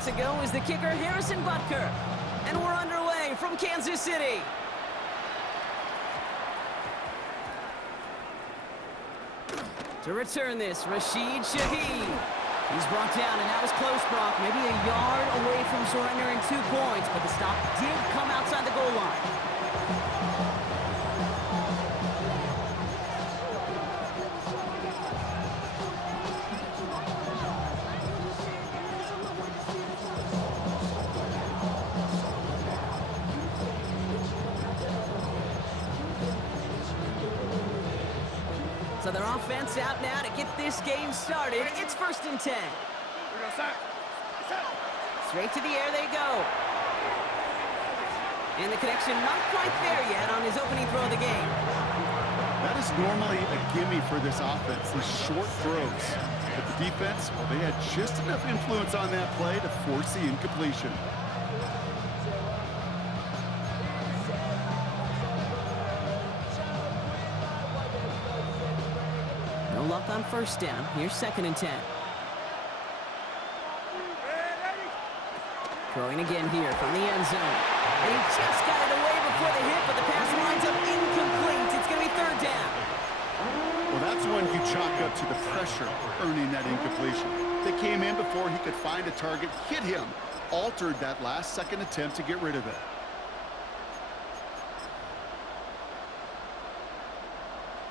minutes ago is the kicker Harrison Butker. And we're underway from Kansas City. To return this, Rashid Shaheed. He's brought down, and that was close, Brock. Maybe a yard away from surrendering 2 points, but the stop did come outside the goal line. So their offense out now to get this game started. It's 1st and 10. Straight to the air they go. And the connection not quite there yet on his opening throw of the game. That is normally a gimme for this offense, these short throws. But the defense, well, they had just enough influence on that play to force the incompletion. No luck on 1st down. Here's 2nd and 10. Throwing again here from the end zone. And he just got it away before the hit, but the pass winds up incomplete. It's going to be 3rd down. Well, that's when you chalk up to the pressure earning that incompletion. They came in before he could find a target, hit him, altered that last-second attempt to get rid of it.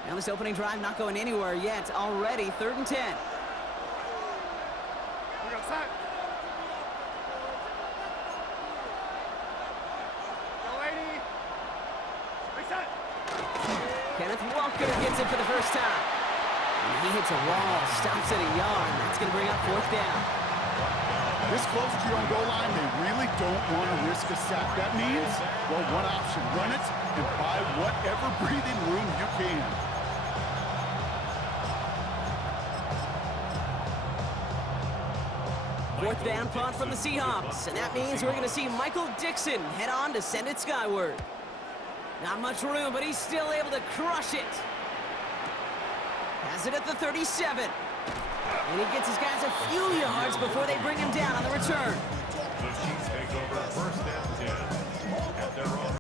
Now this opening drive not going anywhere yet. Already 3rd and 10. Kenneth Walker gets it for the first time. And he hits a wall, stops at a yard. That's going to bring up 4th down. This close to your own goal line, they really don't want to risk a sack. That means, well, one option, run it and buy whatever breathing room you can. Fourth down punt from the Seahawks, and that means we're going to see Michael Dixon head on to send it skyward. Not much room, but he's still able to crush it. Has it at the 37. And he gets his guys a few yards before they bring him down on the return. The Chiefs take over 1st and 10 at their own.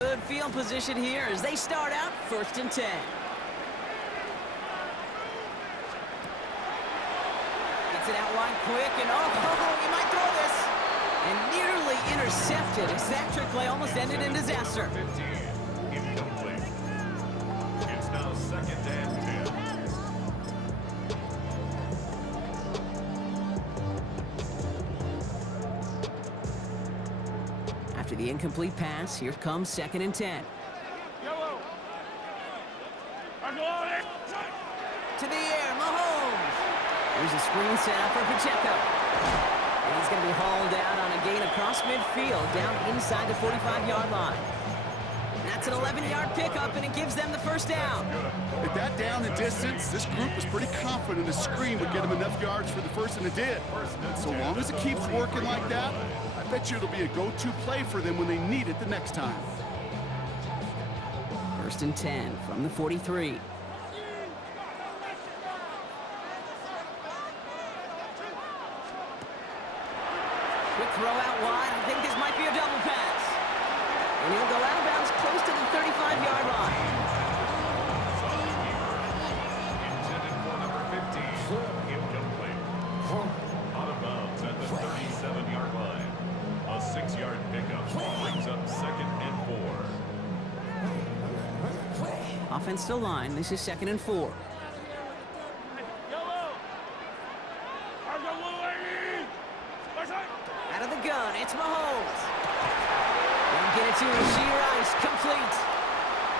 Good field position here as they start out 1st and 10. Gets it out wide quick, and he might throw this. And nearly intercepted as that trick play almost ended in disaster. 15, incomplete. It's now 2nd and 10. After the incomplete pass, here comes 2nd and 10. To the air, Mahomes. Here's a screen set up for Pacheco. And he's going to be hauled out on a gain across midfield, down inside the 45-yard line. That's an 11-yard pickup, and it gives them the 1st down. With that down and distance, this group was pretty confident a screen would get them enough yards for the 1st, and it did. And so long as it keeps working like that, I bet you it'll be a go-to play for them when they need it the next time. 1st and 10 from the 43. Quick throw out wide. I think this might be a double pass. And he'll go out of bounds close to the 35-yard line. Intended for number 15, incomplete. Out of bounds at the 37-yard line. A 6-yard pickup brings up 2nd and 4. Offense still line. This is 2nd and 4. Out of the gun, it's Mahomes. They'll get it to Rashid Rice, complete.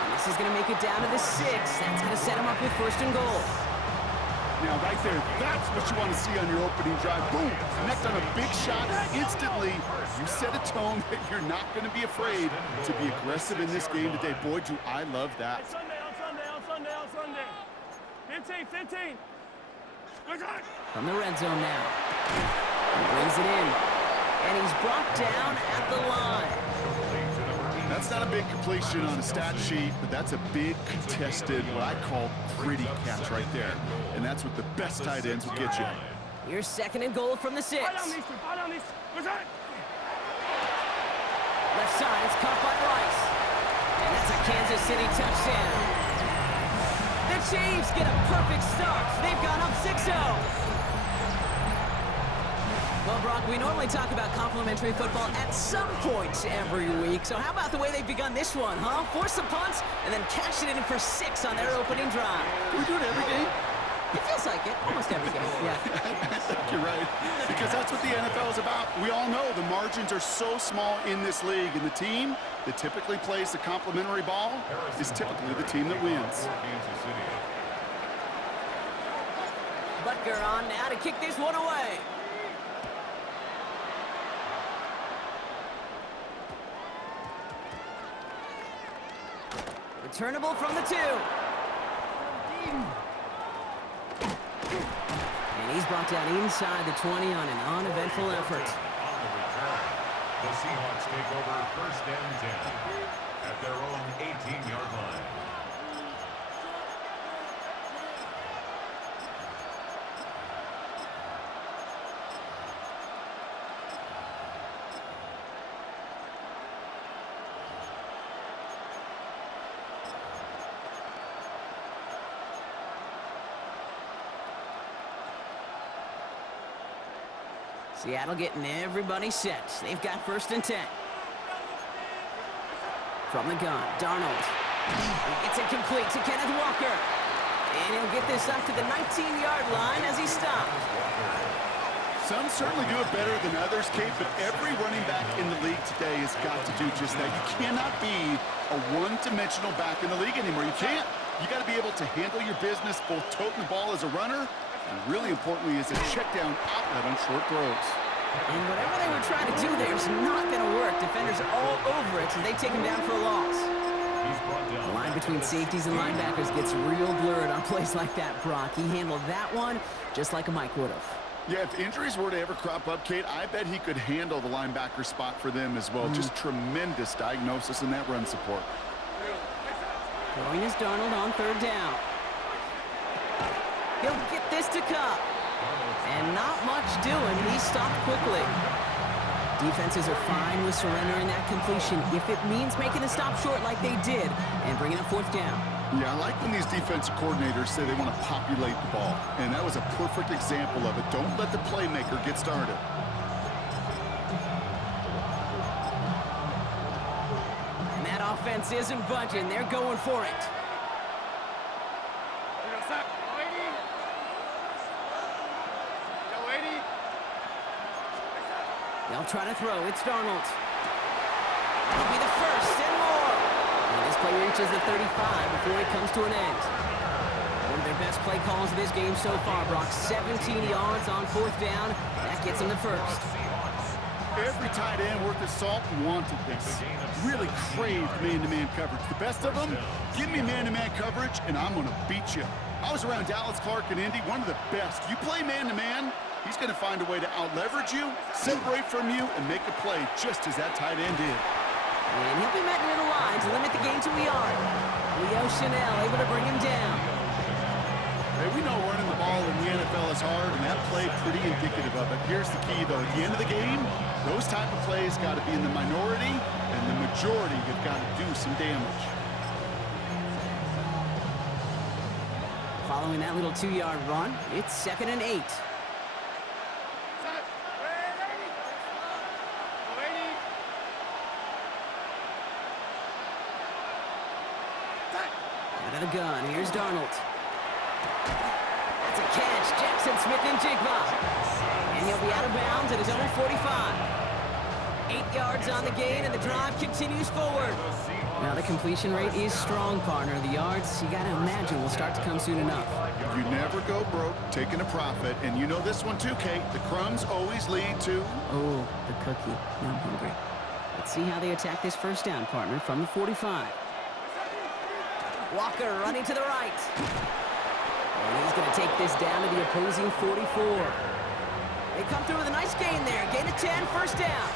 And this is going to make it down to the 6. That's going to set him up with 1st and goal. Now, right there, that's what you want to see on your opening drive. Boom! Connect on a big shot, and instantly you set a tone that you're not going to be afraid to be aggressive in this game today. Boy, do I love that. On Sunday. 15. From the red zone now. He brings it in. And he's brought down at the line. That's not a big completion on a stat sheet, but that's a big contested, what I call gritty catch right there. And that's what the best tight ends will get you. Here's 2nd and goal from the 6. Left side, it's caught by Rice. And that's a Kansas City touchdown. The Chiefs get a perfect start. They've gone up 6-0. Well, Brock, we normally talk about complimentary football at some point every week. So how about the way they've begun this one, huh? Force the punts and then cash it in for 6 on their opening drive. We do it every game. It feels like it. Almost every game, yeah. I think you're right. Because that's what the NFL is about. We all know the margins are so small in this league. And the team that typically plays the complimentary ball is typically the team that wins. Butker on now to kick this one away. Returnable from the 2. And he's brought down inside the 20 on an uneventful effort. The Seahawks take over 1st and 10 at their own 18-yard line. Seattle getting everybody set. They've got 1st and 10. From the gun, Darnold. He gets it complete to Kenneth Walker. And he'll get this up to the 19-yard line as he stopped. Some certainly do it better than others, Kate, but every running back in the league today has got to do just that. You cannot be a one-dimensional back in the league anymore. You can't. You got to be able to handle your business, both toting the ball as a runner, and really importantly is a check-down outlet on short throws. And whatever they were trying to do there is not going to work. Defenders are all over it, so they take him down for a loss. The line between safeties and linebackers gets real blurred on plays like that, Brock. He handled that one just like a Mike would have. Yeah, if injuries were to ever crop up, Kate, I bet he could handle the linebacker spot for them as well. Just tremendous diagnosis in that run support. Throwing is Darnold on 3rd down. He'll get this to Cup. And not much doing. He stopped quickly. Defenses are fine with surrendering that completion if it means making the stop short like they did and bringing up 4th down. Yeah, I like when these defensive coordinators say they want to populate the ball. And that was a perfect example of it. Don't let the playmaker get started. And that offense isn't budging. They're going for it. They'll try to throw. It's Darnold. It'll be the 1st and more. And this play reaches the 35 before it comes to an end. One of their best play calls of this game so far, Brock. 17 yards on 4th down. That gets them the 1st. Every tight end worth his salt wanted this. Really craved man-to-man coverage. The best of them, give me man-to-man coverage, and I'm going to beat you. I was around Dallas Clark and Indy, one of the best. You play man-to-man, he's going to find a way to out-leverage you, separate from you, and make a play just as that tight end did. And he'll be met near the line to limit the gain to a yard. Leo Chanel able to bring him down. Hey, we know running the ball in the NFL is hard, and that play pretty indicative of it. Here's the key, though. At the end of the game, those type of plays got to be in the minority, and the majority have got to do some damage. Following that little 2-yard run, it's 2nd and 8. Out of the gun, here's Darnold. That's a catch, Jackson Smith-Njigba. And he'll be out of bounds at his own 45. 8 yards on the gain, and the drive continues forward. Now the completion rate is strong, partner. The yards, you got to imagine, will start to come soon enough. You never go broke taking a profit, and you know this one too, Kate. The crumbs always lead to... Oh, the cookie. Now I'm hungry. Let's see how they attack this 1st down, partner, from the 45. Walker running to the right. And he's going to take this down to the opposing 44. They come through with a nice gain there. Gain of 10, first down.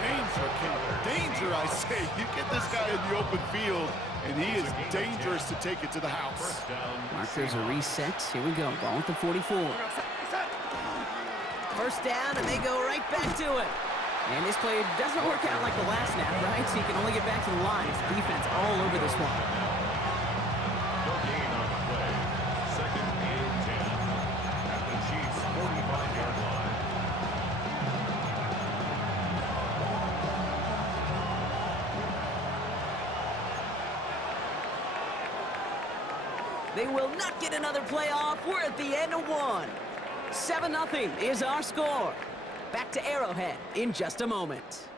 Danger, Kent. Danger, I say. You get this guy in the open field, and he is dangerous to take it to the house. Markers are reset. Here we go. Ball at the 44. First down, and they go right back to it. And this play doesn't work out like the last snap, right? So he can only get back to the line. His defense all over this one. No gain on the play. Second and 10 at the Chiefs' 45-yard line. They will not get another play off. We're at the end of one. 7-0 is our score. Back to Arrowhead in just a moment.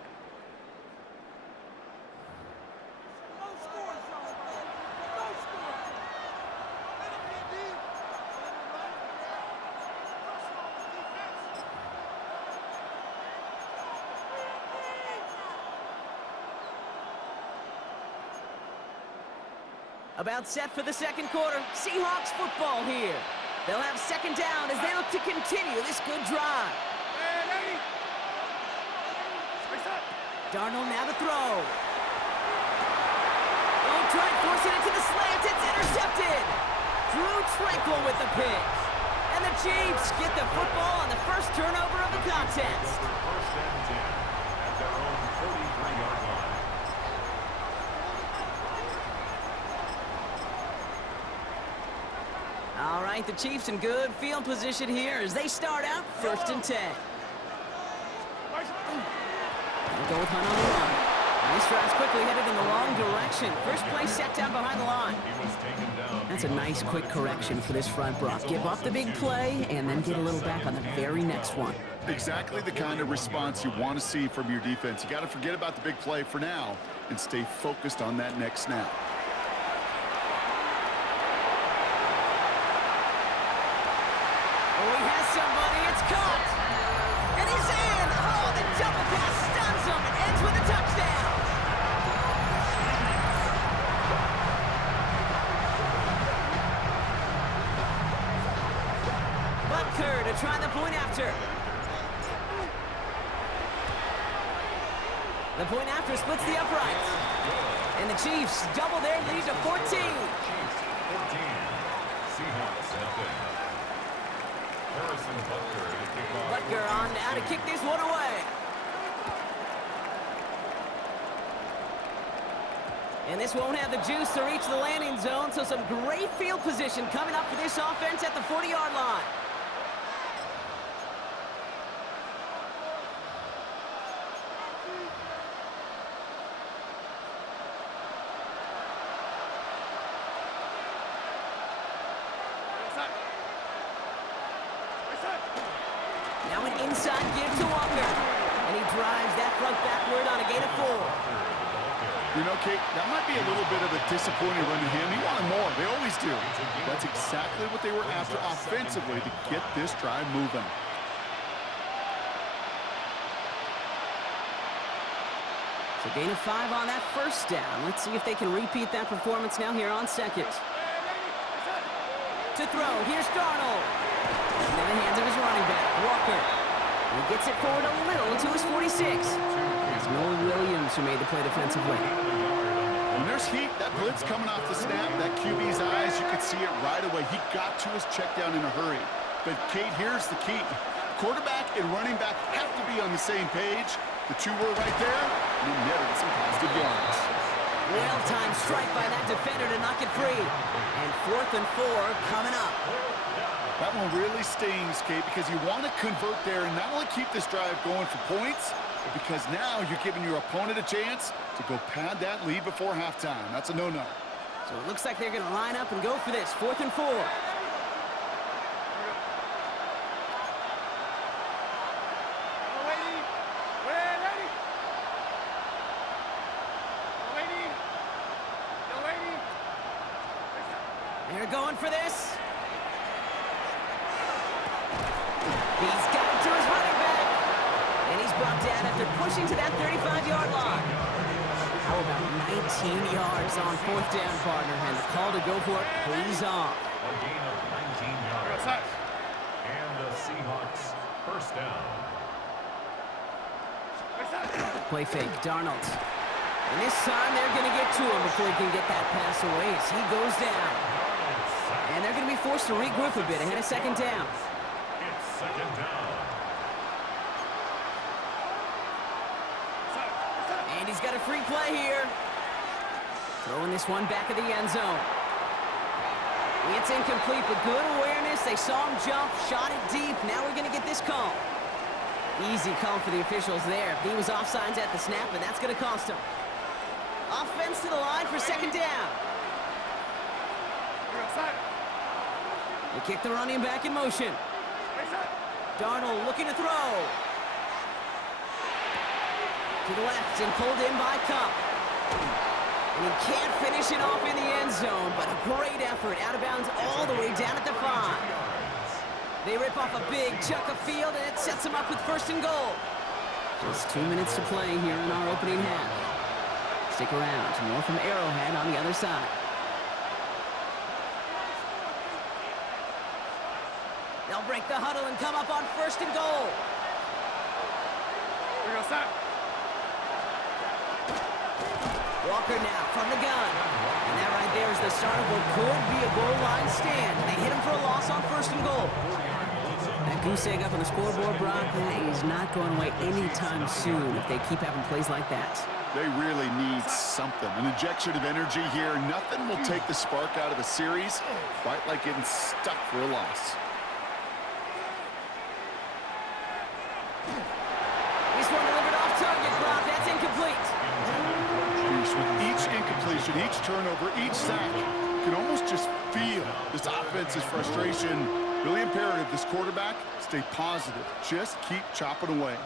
About set for the second quarter. Seahawks football here. They'll have second down as they look to continue this good drive. Darnold now to throw. Oh, try forcing it to the slant. It's intercepted. Drew Tranquil with the pick. And the Chiefs get the football on the first turnover of the contest. First and 10 at their own 43-yard line. All right, the Chiefs in good field position here as they start out first and 10. They'll go with Hunt on the run. And this drive's quickly headed in the wrong direction. First play set down behind the line. He was taken down. That's a nice quick correction for this front block. Give up the big play and then get a little back on the very next one. Exactly the kind of response you want to see from your defense. You got to forget about the big play for now and stay focused on that next snap. Oh, he has somebody. It's caught. And he's in. Oh, the double pass stuns him and ends with a touchdown. Butker to try the point after. The point after splits the uprights. And the Chiefs double their lead to 14. Chiefs 14. Seahawks nothing. Harrison Butker to kick off. Butker on now to kick this one away. And this won't have the juice to reach the landing zone, so some great field position coming up for this offense at the 40-yard line. Now an inside give to Walker. And he drives that front backward on a gain of 4. You know, Kate, that might be a little bit of a disappointing run to him. He wanted more. They always do. That's exactly what they were after offensively to get this drive moving. So gain of 5 on that first down. Let's see if they can repeat that performance now here on second. To throw, here's Darnold. And in the hands of his running back, Walker. He gets it forward a little to his 46. That's Noel Williams who made the play defensively. When there's heat, that blitz coming off the snap, that QB's eyes, you could see it right away. He got to his check down in a hurry. But, Kate, here's the key. Quarterback and running back have to be on the same page. The two were right there, and he netted some positive yards. Well-timed strike by that defender to knock it free. And 4th and 4 coming up. That one really stings, Kate, because you want to convert there and not only keep this drive going for points, but because now you're giving your opponent a chance to go pad that lead before halftime. That's a no-no. So it looks like they're going to line up and go for this. 4th and 4. They're going for this. He's got it to his running back. And he's brought down after pushing to that 35-yard line. How about 19 yards on 4th down, partner? And the call to go for it pays off. A gain of 19 yards. And the Seahawks first down. Play fake, Darnold. And this time they're going to get to him before he can get that pass away as he goes down. And they're going to be forced to regroup a bit ahead of second down. It's second down. And he's got a free play here. Throwing this one back of the end zone. It's incomplete, but good awareness. They saw him jump, shot it deep. Now we're going to get this call. Easy call for the officials there. He was offsides at the snap, and that's going to cost him. Offense to the line for second down. They kick the running back in motion. Darnold looking to throw. To the left and pulled in by Cup. And he can't finish it off in the end zone, but a great effort. Out of bounds all the way down at the 5. They rip off a big chunk of field, and it sets them up with first and goal. Just 2 minutes to play here in our opening half. Stick around. More from Arrowhead on the other side. They'll break the huddle and come up on first and goal. Here we go, stop. Walker now from the gun. And that right there is the start of what could be a goal line stand. They hit him for a loss on first and goal. That goose egg up on the scoreboard, Brock, is not going away anytime soon if they keep having plays like that. They really need something. An injection of energy here. Nothing will take the spark out of a series quite like getting stuck for a loss. This one delivered off target, Brock. That's incomplete. With each incompletion, each turnover, each sack, you can almost just feel this offense's frustration. Really imperative this quarterback stay positive. Just keep chopping away.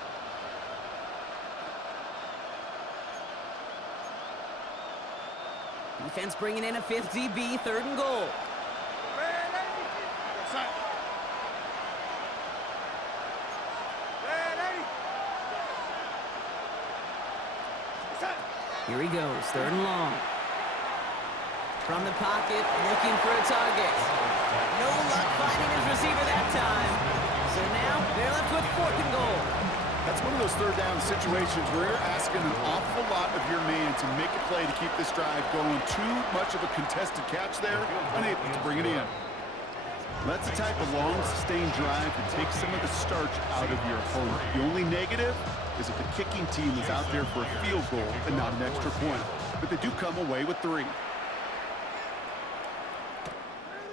Defense bringing in a 5th DB, third and goal. Here he goes, third and long. From the pocket, looking for a target. No luck finding his receiver that time. So now they're left with fourth and goal. That's one of those third down situations where you're asking an awful lot of your man to make a play to keep this drive going. Too much of a contested catch there, unable to bring it in. That's the type of long, sustained drive that takes some of the starch out of your opponent. The only negative is that the kicking team is out there for a field goal and not an extra point. But they do come away with 3.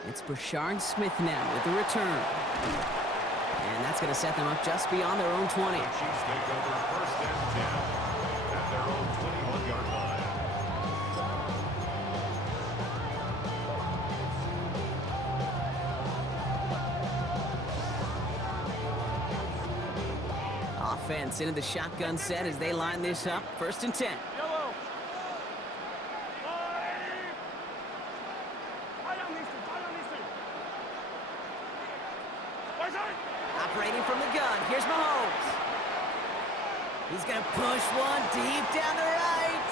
It's Brashard Smith now with the return. And that's going to set them up just beyond their own 20. Chiefs take over first and 10 at their own 21-yard line. Offense into the shotgun set as they line this up. First and 10. Operating from the gun. Here's Mahomes. He's going to push one deep down the right.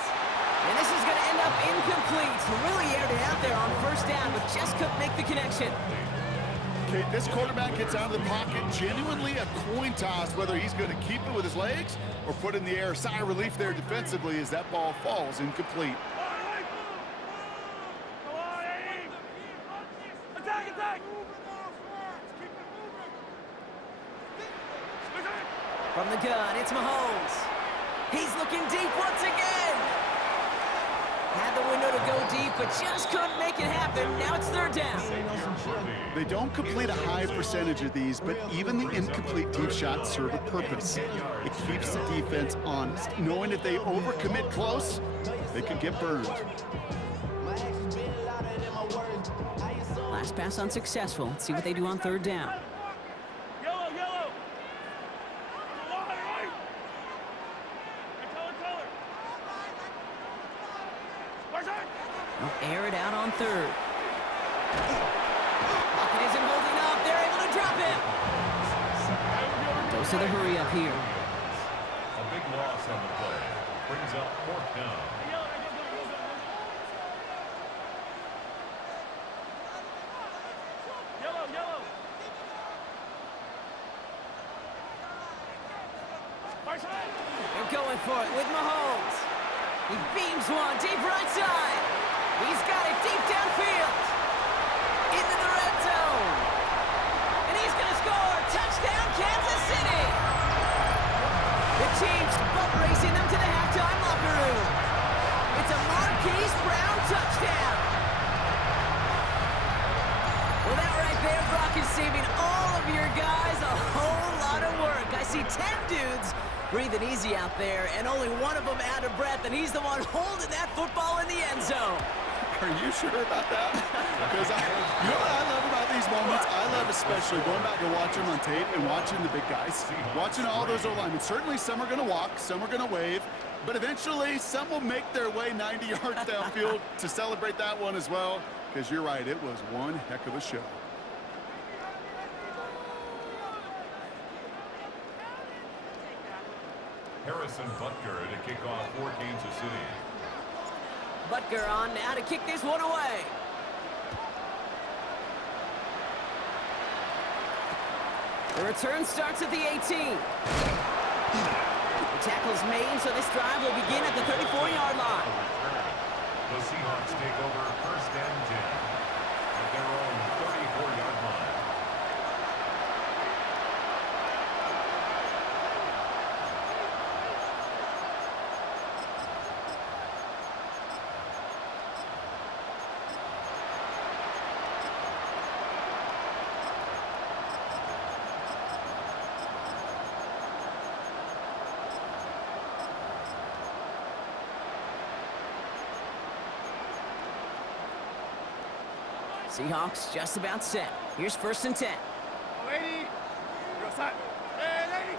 And this is going to end up incomplete. Really aired it out there on first down, but just couldn't make the connection. Okay, this quarterback gets out of the pocket, genuinely a coin toss whether he's going to keep it with his legs or put it in the air. Sigh of relief there defensively as that ball falls incomplete. From the gun, it's Mahomes. He's looking deep once again. Had the window to go deep, but just couldn't make it happen. Now it's third down. They don't complete a high percentage of these, but even the incomplete deep shots serve a purpose. It keeps the defense honest, knowing if they overcommit close, they can get burned. Last pass unsuccessful. Let's see what they do on third down. They'll air it out on third. Pocket isn't holding up. They're able to drop him. Goes to the hurry up here. A big loss on the play. Brings up fourth down. for it with Mahomes. He beams one deep right side. He's got it deep downfield. Into the red zone. And he's going to score. Touchdown, Kansas City. The Chiefs boat racing them to the halftime locker room. It's a Marquise Brown touchdown. Well, that right there, Brock, is saving all of your guys a whole lot of work. I see 10 dudes breathing easy out there, and only one of them out of breath, and he's the one holding that football in the end zone. Are you sure about that? Because you know what I love about these moments? I love especially going back and watching them on tape and watching the big guys. Watching all those O-linemen. Certainly some are going to walk, some are going to wave, but eventually some will make their way 90 yards downfield to celebrate that one as well. Because you're right, it was one heck of a show. Harrison Butker to kick off for Kansas City. Butker on now to kick this one away. The return starts at the 18. The tackle's made, so this drive will begin at the 34-yard line. The Seahawks take over first and 10 at their own 34-yard line. Seahawks just about set. Here's first and 10. Lady, go side. Hey, lady.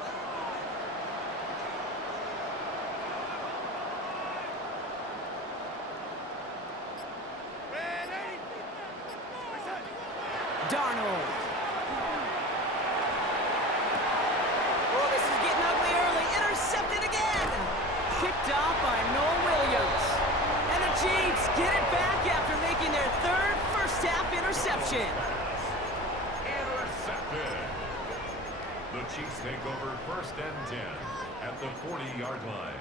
Hey, lady. Right side. Darnold. Oh, this is getting ugly early. Intercepted again. Kicked off by Noah Williams. And the Chiefs get it back after making their third first-half interception. Intercepted. The Chiefs take over first and 10 at the 40-yard line.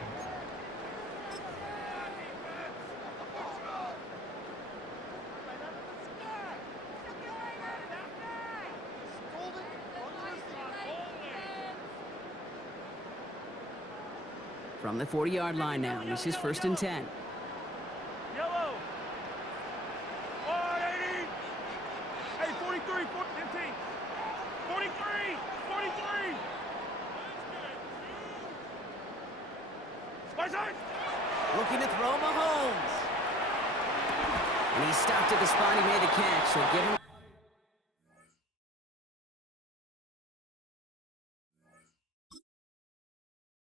From the 40-yard line now, this is first and 10. Yellow. 180. Hey, 43, 15. 43, 43. Right side. Looking to throw Mahomes. And he stopped at the spot he made the catch, so give him